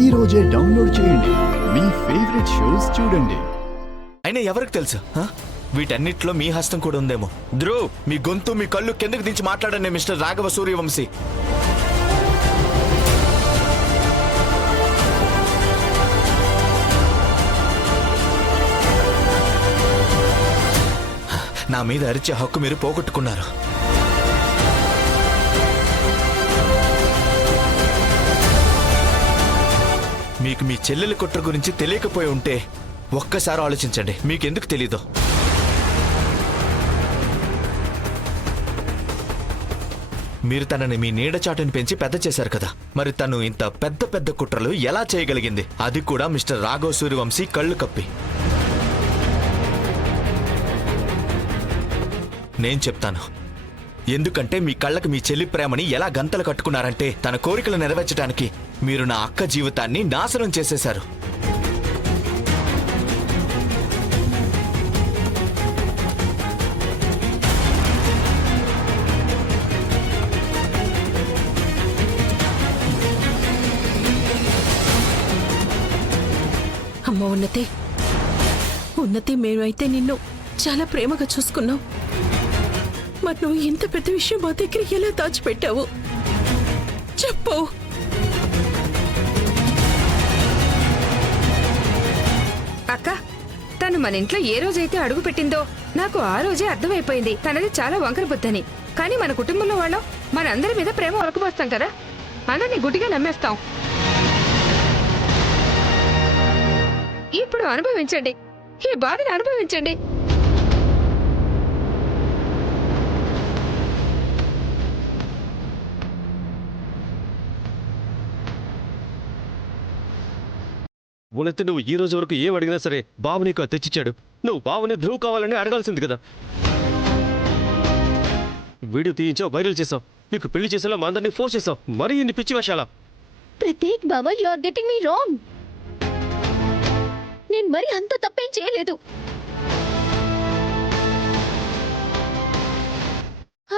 ఈ రోజే డౌన్లోడ్ చేయండి. మీ ఫేవరెట్ షోస్ చూడండి. అయినా ఎవరికి తెలుసు వీటన్నిటిలో మీ హస్తం కూడా ఉందేమో. ధ్రువ్, మీ గొంతు మీ కళ్ళు కిందకు దించి మాట్లాడండి మిస్టర్ రాఘవ సూర్యవంశీ. నా మీద అరిచే హక్కు మీరు పోగొట్టుకున్నారు. మీకు మీ చెల్లెలి కుట్ర గురించి తెలియకపోయి ఉంటే ఒక్కసారి ఆలోచించండి, మీకెందుకు తెలీదు. మీరు తనని మీ నీడచాటుని పెంచి పెద్ద చేశారు కదా, మరి తను ఇంత పెద్ద పెద్ద కుట్రలు ఎలా చేయగలిగింది? అది కూడా మిస్టర్ రాఘవ సూర్యవంశీ కళ్ళు కప్పి. నేను చెప్తాను, ఎందుకంటే మీ కళ్ళకి మీ చెల్లి ప్రేమని ఎలా గంతలు కట్టుకున్నారంటే తన కోరికలు నెరవేర్చడానికి మీరు నా అక్క జీవితాన్ని నాశనం చేసేశారు. అమ్మ ఉన్నతి, ఉన్నతి, మేమైతే నిన్ను చాలా ప్రేమగా చూసుకున్నాం. మరి నువ్వు ఇంత పెద్ద విషయం మా దగ్గర ఎలా దాచిపెట్టావు చెప్పు. అక్క, తను మన ఇంట్లో ఏ రోజైతే అడుగు పెట్టిందో నాకు ఆ రోజే అర్థమైపోయింది తనది చాలా వంకర బుద్ధని. కానీ మన కుటుంబంలో వాళ్ళం మన అందరి మీద ప్రేమ ఒలకపోస్తాం కదా, అందరినీ గుడ్డిగా నమ్మేస్తాం. ఇప్పుడు అనుభవించండి, ఈ బాధని అనుభవించండి. ఉన్నతి, నువ్వు ఈ రోజు వరకు ఏం అడిగినా సరే బాబు నీకు తెచ్చిచ్చాడు. నువ్వు బాబుని ధ్రువ్ కావాలని అడగాల్సింది కదా. వీడియో తీయించావు, వైరల్ చేసావు, నీకు పెళ్లి చేసేలా మా అందరినీ ఫోర్స్ చేసావు. మరీ ఇన్ని పిచ్చి వేషాలా? ప్రతీక్ బాబా, you are getting me wrong. నేను మరి అంత తప్పేం చేయలేదు.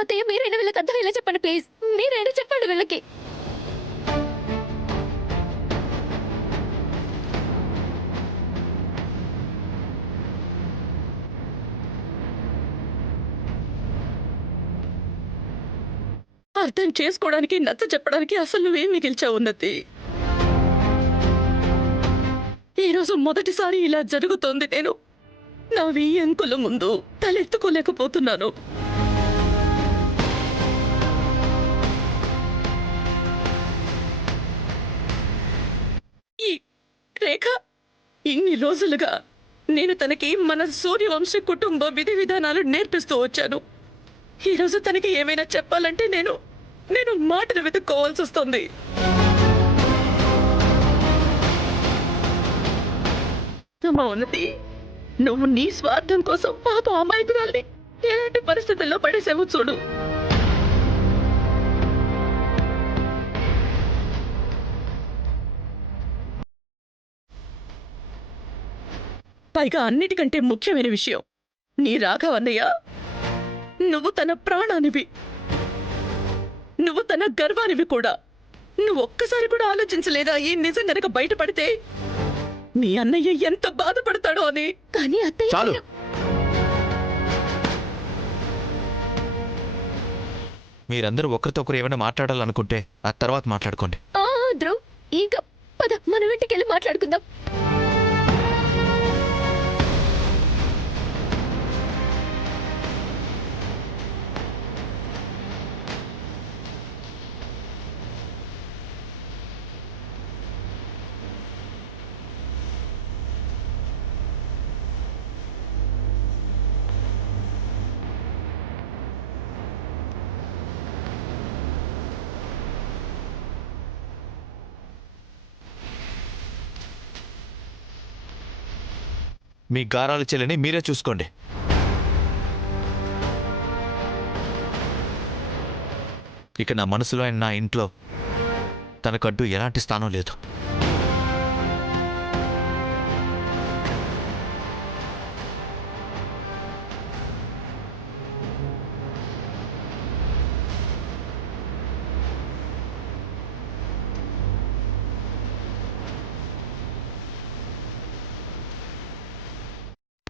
అదే మీరైనా వీళ్ళకి అర్థమయ్యేలా చెప్పండి ప్లీజ్. మీరైనా చెప్పండి వీళ్ళకి. అర్థం చేసుకోవడానికి, నచ్చ చెప్పడానికి అసలు నువ్వేం మిగిల్చావు ఉన్నతి. ఈరోజు మొదటిసారి ఇలా జరుగుతోంది. నేను నా వెయ్యంకుల ముందు తలెత్తుకోలేకపోతున్నాను. ఈ రేఖ ఇన్ని రోజులుగా నేను తనకి మన సూర్యవంశీ కుటుంబ విధి విధానాలు నేర్పిస్తూ వచ్చాను. ఈరోజు తనకి ఏమైనా చెప్పాలంటే నేను మాటలు వెతుక్కోవాల్సి వస్తుంది. ఉన్నతి, నువ్వు నీ స్వార్థం కోసం పాప అమాయకురాల్ని ఎలాంటి పరిస్థితుల్లో పడేసావు చూడు. పైగా అన్నిటికంటే ముఖ్యమైన విషయం, నీ రాఘవన్నయ్య నువ్వు తన ప్రాణానివి, నువ్వు తన గర్వానివి కూడా. నువ్వు ఒక్కసారి కూడా ఆలోచించలేదా ఈ నిజం గనక బయటపడితే మీ అన్నయ్య ఎంత బాధపడతాడో అని? కానీ అత్తయ్య, చాలు. మీరందరూ ఒకరితో ఒకరు ఏమైనా మాట్లాడాలనుకుంటే ఆ తర్వాత మాట్లాడుకోండి. ధ్రువ్, ఇంకా పద, మనం ఇంటికి వెళ్ళి మాట్లాడుకుందాం. మీ గారాల చెల్లిని మీరే చూసుకోండి. ఇక నా మనసులో నా ఇంట్లో తనకంటూ ఎలాంటి స్థానం లేదు.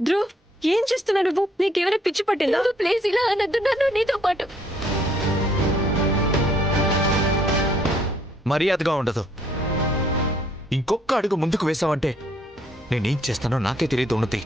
ధ్రువ్ ఏం చేస్తున్నావు నువ్వు? నీకేమైనా పిచ్చి పట్టిందా? ప్లీజ్ ఇలా అనద్దు నన్ను నీతో పాటు. మర్యాదగా ఉండదు. ఇంకొక అడుగు ముందుకు వేసావంటే నేనేం చేస్తానో నాకే తెలియదు ఉన్నతి.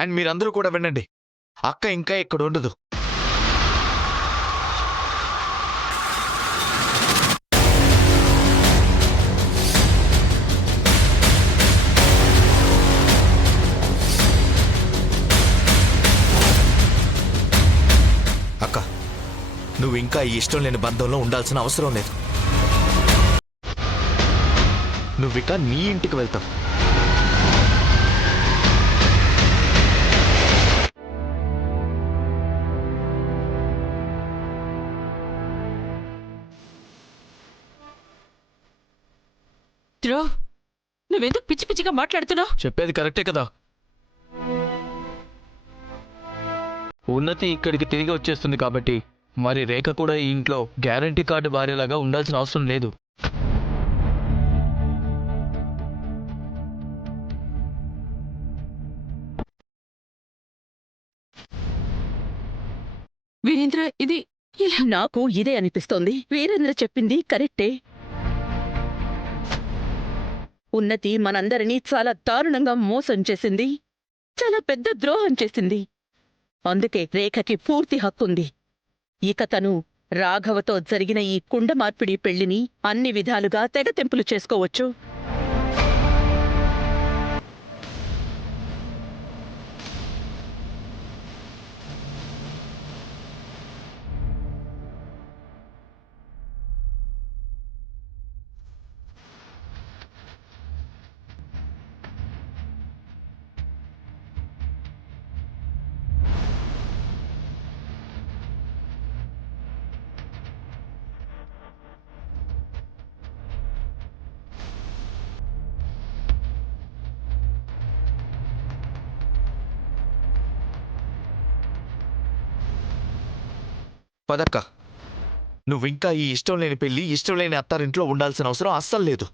అండ్ మీరందరూ కూడా వినండి, అక్క ఇంకా ఇక్కడ ఉండదు. అక్క, నువ్వు ఇంకా ఈ ఇష్టం లేని బంధంలో ఉండాల్సిన అవసరం లేదు. నువ్విక నీ ఇంటికి వెళ్తావు. ధ్రువ్, నువ్వెందుకు పిచ్చి పిచ్చిగా మాట్లాడుతున్నావు? చెప్పేది కరెక్టే కదా. ఉన్నతి ఇక్కడికి తిరిగి వచ్చేస్తుంది కాబట్టి మరి రేఖ కూడా ఈ ఇంట్లో గ్యారంటీ కార్డు భార్యలాగా ఉండాల్సిన అవసరం లేదు. వీరేంద్ర, ఇది నాకు ఇదే అనిపిస్తోంది. వీరేంద్ర చెప్పింది కరెక్టే. ఉన్నతి మనందరినీ చాలా దారుణంగా మోసం చేసింది, చాలా పెద్ద ద్రోహం చేసింది. అందుకే రేఖకి పూర్తి హక్కుంది. ఇక తను రాఘవతో జరిగిన ఈ కుండ మార్పిడి పెళ్లిని అన్ని విధాలుగా తెగతెంపులు చేసుకోవచ్చు. పదక్క, నువ్వింకా ఈ ఇష్టం లేని పెళ్లి, ఇష్టం లేని అత్తారింట్లో ఉండాల్సిన అవసరం అస్సలు లేదు.